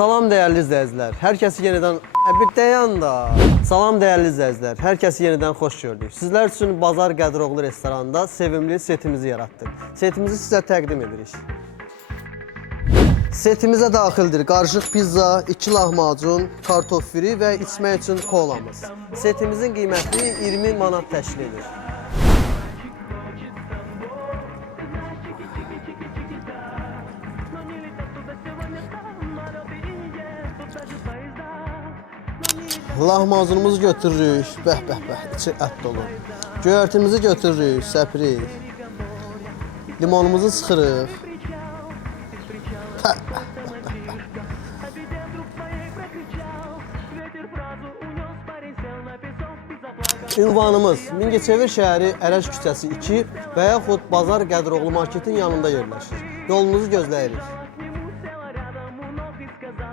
Salam dəyərli izləyicilər. Hər kəsi yenidən bir dayan da. Salam dəyərli izləyicilər. Hər kəsi yenidən xoş gördük. Sizlər üçün Bazar Qədiroğlu restoranında sevimli setimizi yaratdıq. Setimizi sizə təqdim edirik. Setimizə daxildir qarışıq pizza, 2 lahmacun, kartof firi və içmək üçün kolamız. Setimizin qiyməti 20 manat təşkil edir. Lahmacunumuzu götürürük, bəh, içi ət dolu. Göyərtimizi götürürük, səpirik. Limonumuzu sıxırıq. Ünvanımız Mingəçevir şəhəri Ərəş küçəsi 2 və yaxud Bazar Qədiroğlu marketin yanında yerləşir. Yolunuzu gözləyirik.